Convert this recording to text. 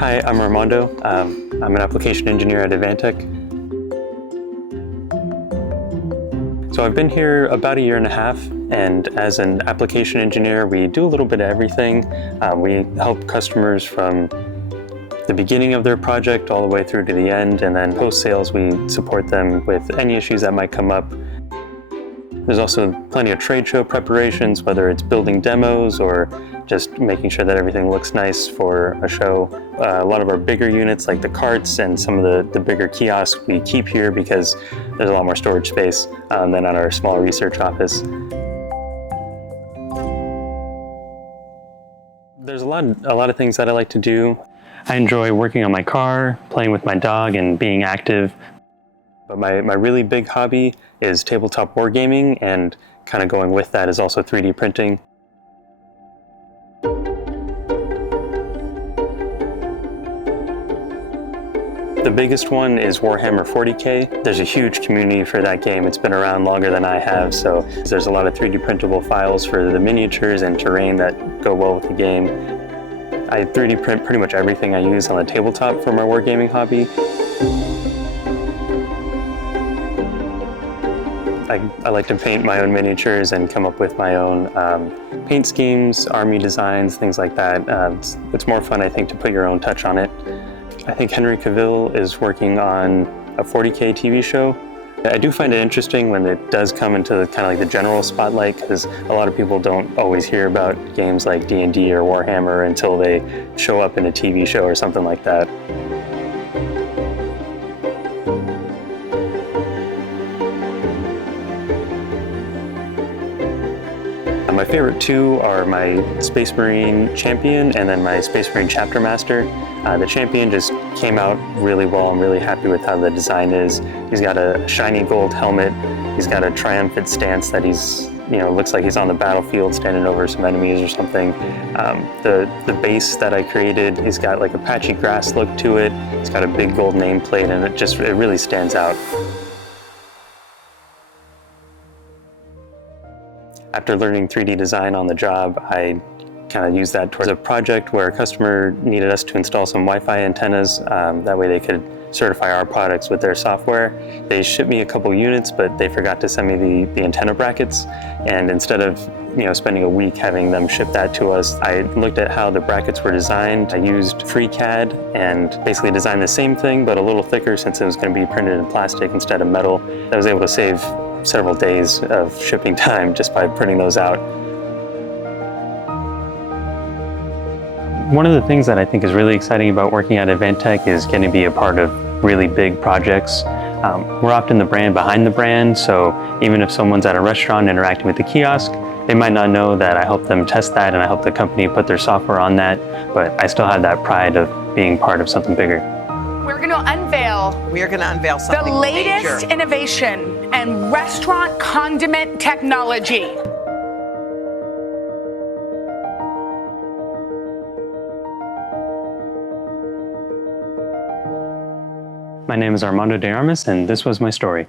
Hi, I'm Armando. I'm an application engineer at Advantech. So I've been here about a year and a half, and as an application engineer, we do a little bit of everything. We help customers from the beginning of their project all the way through to the end, and then post-sales, we support them with any issues that might come up. There's also plenty of trade show preparations, whether it's building demos or just making sure that everything looks nice for a show. A lot of our bigger units, like the carts and some of the bigger kiosks, we keep here because there's a lot more storage space than at our small research office. There's a lot of things that I like to do. I enjoy working on my car, playing with my dog, and being active. But my really big hobby is tabletop wargaming, and kind of going with that is also 3D printing. The biggest one is Warhammer 40K. There's a huge community for that game. It's been around longer than I have, so there's a lot of 3D printable files for the miniatures and terrain that go well with the game. I 3D print pretty much everything I use on the tabletop for my wargaming hobby. I like to paint my own miniatures and come up with my own paint schemes, army designs, things like that. It's more fun, I think, to put your own touch on it. I think Henry Cavill is working on a 40K TV show. I do find it interesting when it does come into kind of like the general spotlight, because a lot of people don't always hear about games like D&D or Warhammer until they show up in a TV show or something like that. My favorite two are my Space Marine Champion and then my Space Marine Chapter Master. The Champion just came out really well. I'm really happy with how the design is. He's got a shiny gold helmet. He's got a triumphant stance that looks like he's on the battlefield standing over some enemies or something. The base that I created, he's got like a patchy grass look to it. It's got a big gold nameplate, and it really stands out. After learning 3D design on the job, I kind of used that towards a project where a customer needed us to install some Wi-Fi antennas. That way they could certify our products with their software. They shipped me a couple units, but they forgot to send me the antenna brackets. And instead of spending a week having them ship that to us, I looked at how the brackets were designed. I used FreeCAD and basically designed the same thing, but a little thicker since it was going to be printed in plastic instead of metal. I was able to save several days of shipping time just by printing those out. One of the things that I think is really exciting about working at Advantech is getting to be a part of really big projects. We're often the brand behind the brand, so even if someone's at a restaurant interacting with the kiosk, they might not know that I helped them test that and I helped the company put their software on that, but I still have that pride of being part of something bigger. We are going to unveil something the latest major. innovation and restaurant condiment technology. My name is Armando DeArmas, and this was my story.